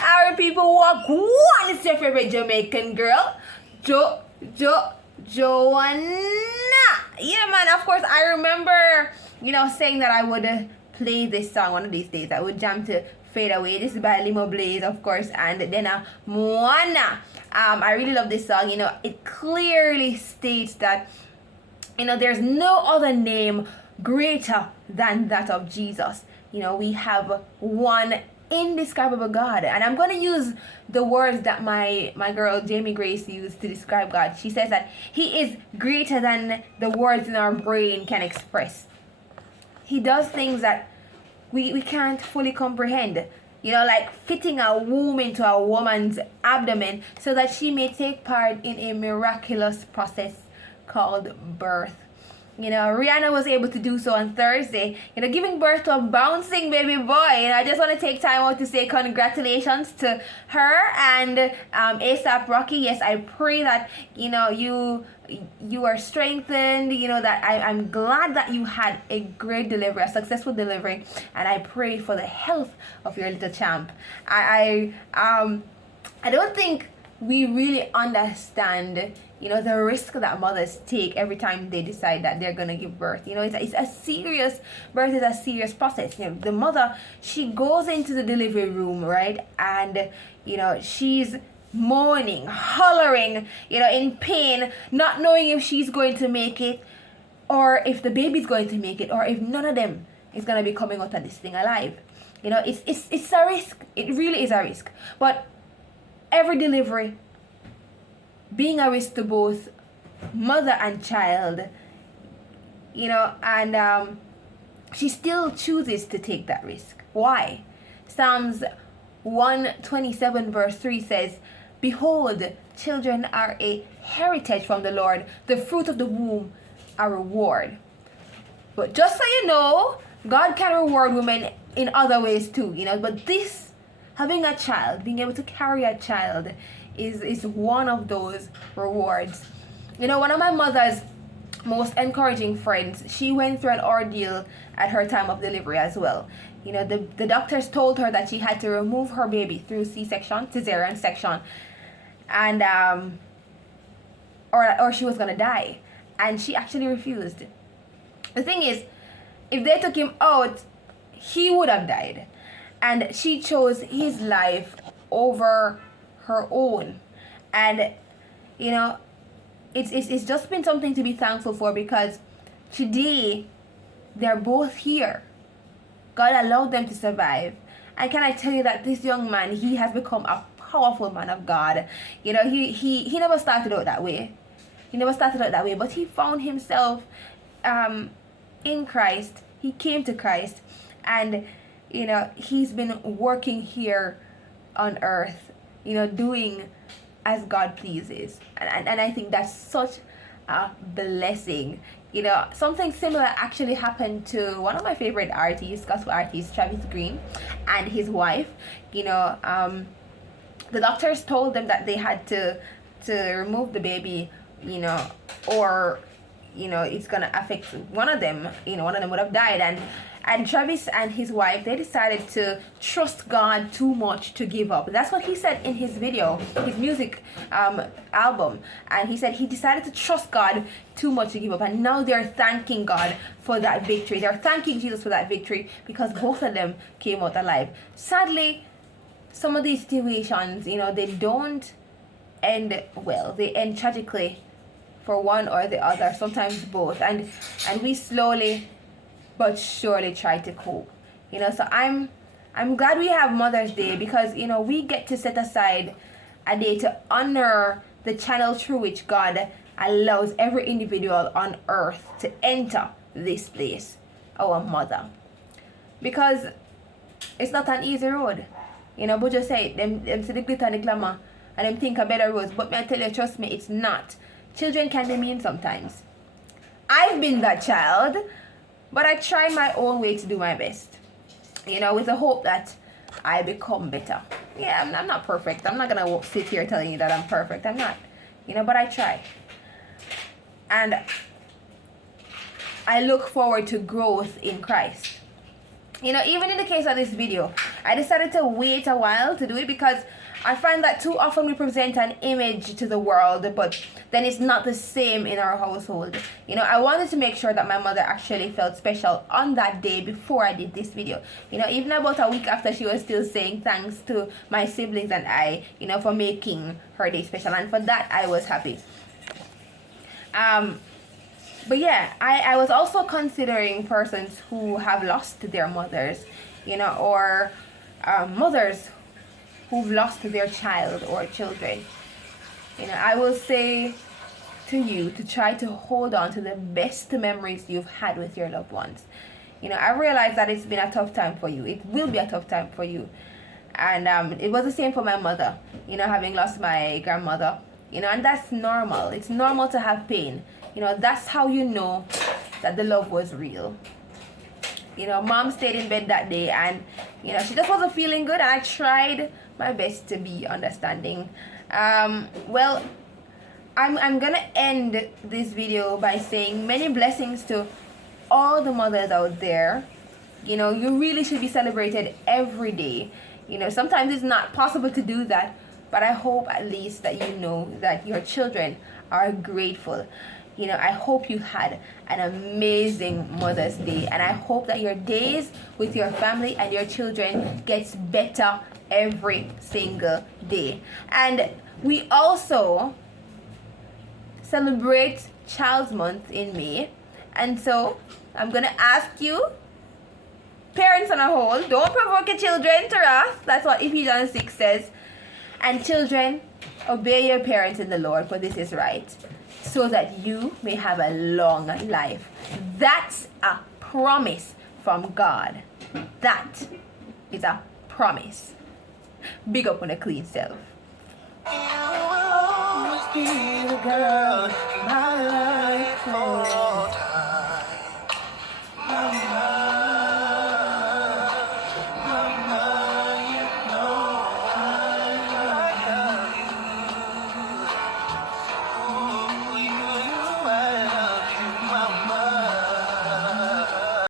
Our people walk one. It's your favorite Jamaican girl, Johanna. Yeah, man. Of course, I remember, saying that I would play this song one of these days. I would jam to Fade Away. This is by Limo Blaze, of course, and then Mwana. I really love this song. It clearly states that there's no other name greater than that of Jesus. We have one indescribable God, and I'm going to use the words that my girl Jamie Grace used to describe God. She says that he is greater than the words in our brain can express. He does things that we can't fully comprehend, like fitting a womb into a woman's abdomen so that she may take part in a miraculous process called birth. Rihanna was able to do so on Thursday, giving birth to a bouncing baby boy. I just want to take time out to say congratulations to her and APRocky. Yes, I pray that, you are strengthened, that I'm glad that you had a great delivery, a successful delivery, and I pray for the health of your little champ. I don't think we really understand the risk that mothers take every time they decide that they're going to give birth. It's a serious, birth is a serious process. The mother, she goes into the delivery room, right? And, she's moaning, hollering, in pain, not knowing if she's going to make it or if the baby's going to make it or if none of them is going to be coming out of this thing alive. It's a risk. It really is a risk. But every delivery being a risk to both mother and child, and she still chooses to take that risk. Why? Psalms 127 verse 3 says, "Behold, children are a heritage from the Lord, the fruit of the womb a reward." But just so you know, God can reward women in other ways too, but this, having a child, being able to carry a child, is one of those rewards. One of my mother's most encouraging friends, she went through an ordeal at her time of delivery as well. The doctors told her that she had to remove her baby through cesarean section, and or she was gonna die, and she actually refused. The thing is, if they took him out, he would have died, and she chose his life over her own. And it's just been something to be thankful for, because today they're both here. God allowed them to survive, and can I tell you that this young man, he has become a powerful man of God. He never started out that way. But he found himself in Christ. He came to Christ, and he's been working here on earth, doing as God pleases, and I think that's such a blessing. Something similar actually happened to one of my favorite artists, gospel artist, Travis Green, and his wife. The doctors told them that they had to remove the baby, or it's gonna affect one of them. One of them would have died, and Travis and his wife, they decided to trust God too much to give up. That's what he said in his video, his music album. And he said he decided to trust God too much to give up. And now they're thanking God for that victory. They're thanking Jesus for that victory, because both of them came out alive. Sadly, some of these situations, they don't end well. They end tragically for one or the other, sometimes both. And we slowly but surely try to cope. So I'm glad we have Mother's Day, because we get to set aside a day to honor the channel through which God allows every individual on earth to enter this place, our mother. Because it's not an easy road. But just say them see the glitter and the glamour and them think a better road. But I tell you, trust me, it's not. Children can be mean sometimes. I've been that child. But I try my own way to do my best, with the hope that I become better. Yeah, I'm not perfect. I'm not going to sit here telling you that I'm perfect. I'm not, but I try. And I look forward to growth in Christ. Even in the case of this video, I decided to wait a while to do it because I find that too often we present an image to the world, but then it's not the same in our household. You know, I wanted to make sure that my mother actually felt special on that day before I did this video. You know, even about a week after, she was still saying thanks to my siblings and I, you know, for making her day special. And for that, I was happy. But yeah, I was also considering persons who have lost their mothers, you know, or mothers who've lost their child or children. You know, I will say to you to try to hold on to the best memories you've had with your loved ones. You know, I realize that it's been a tough time for you. It will be a tough time for you. And it was the same for my mother, you know, having lost my grandmother. You know, and that's normal. It's normal to have pain. You know, that's how you know that the love was real. You know, mom stayed in bed that day and, you know, she just wasn't feeling good, and I tried my best to be understanding. Well, I'm gonna end this video by saying many blessings to all the mothers out there. You know, you really should be celebrated every day. You know, sometimes it's not possible to do that, but I hope at least that you know that your children are grateful. You know, I hope you had an amazing Mother's Day, and I hope that your days with your family and your children gets better every single day. And we also celebrate Child's Month in May, and so I'm gonna ask you, parents on a whole, don't provoke your children to wrath. That's what Ephesians 6 says. And children, obey your parents in the Lord, for this is right, so that you may have a long life. That's a promise from God. That is a promise. Big up on a clean self. You will always be the girl